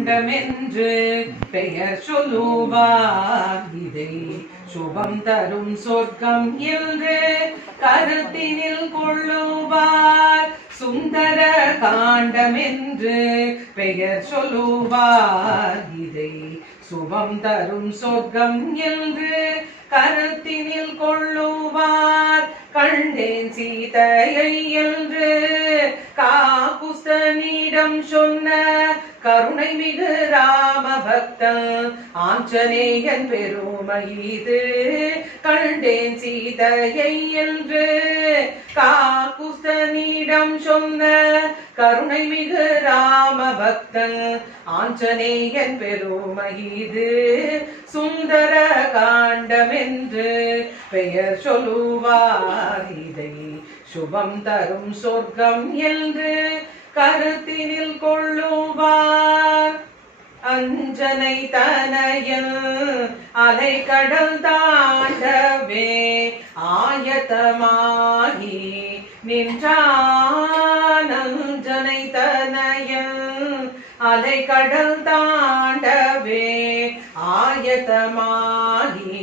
காண்டமென்று பெயர் சொல்லுவார். இதை சுபம் தரும் சொர்க்கம் என்று கருத்தினில் கொள்ளுவார். சுந்தர காண்டமென்று பெயர் சொல்லுவார். இதை சுபம் தரும் சொர்க்கம் என்று கருத்தினில் கொள்ளுவார். கண்டேன் சீதையை என்று காகுஸ்தனிடம் சொன்ன கருணை மிகு ராம பக்தன் ஆஞ்சநேயன் பெருமயிது கண்டேன் சீதையை என்று காகுஸ்தனிடம் சொன்ன கருணை மிகு ராம பக்தன் ஆஞ்சநேயன் பெருமை சுந்தர காண்டம் என்று பெயர் சொல்லுவார். இதை சுபம் தரும் சொர்க்கம் என்று கருத்தினில் கொள்ளுவார். அஞ்சனை தனையில் அலை கடல் தாண்டவே ஆயத்தமாகி நின்றான். அஞ்சனை தனையல் அலை கடல் தாண்டவே ஆயத்தமாகி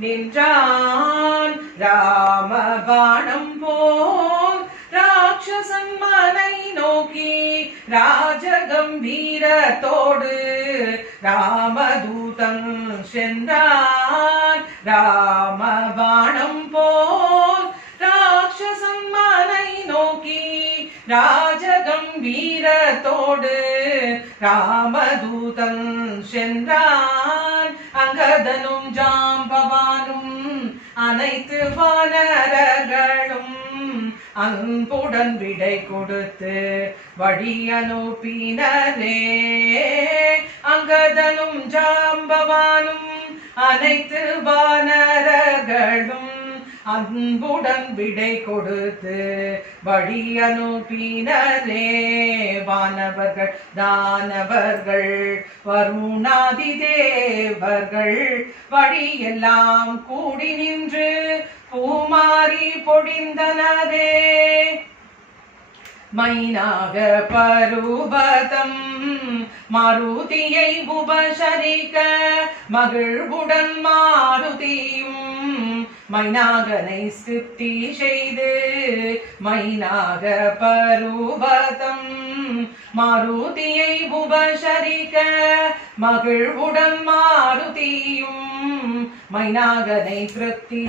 நின்றான். ராமபாணம் போல் ராட்சசன் மனை ராஜகம்பீரத்தோடு ராமதூதன் சென்றான் ராமபாணம் போல் ராட்சசன் மனை நோக்கி ராஜகம்பீரத்தோடு ராமதூதன் சென்றான் அங்கதனும் ஜாம்பவானும் அனைத்து வானர அன்புடன் விடை கொடுத்து வழி அனுப்பினரே அங்கதனும் ஜாம்பவானும் அனைத்து வானரர்களும் அன்புடன் விடை கொடுத்து வழி அனுப்பினரே வானவர்கள் தானவர்கள் வருணாதி தேவர்கள் வழியெல்லாம் கூடி நின்று பூமாரி பொழிந்தனரே மைனாக பருவதம் மருதியை உபசரிக்க மகிழ்வுடன் மாருதியும் மைனாகனை சித்தி செய்து மைனாக பருவதம் மருதியை உபசரிக்க மகிழ்வுடன் மாருதியும் மைனாகனை திருப்தி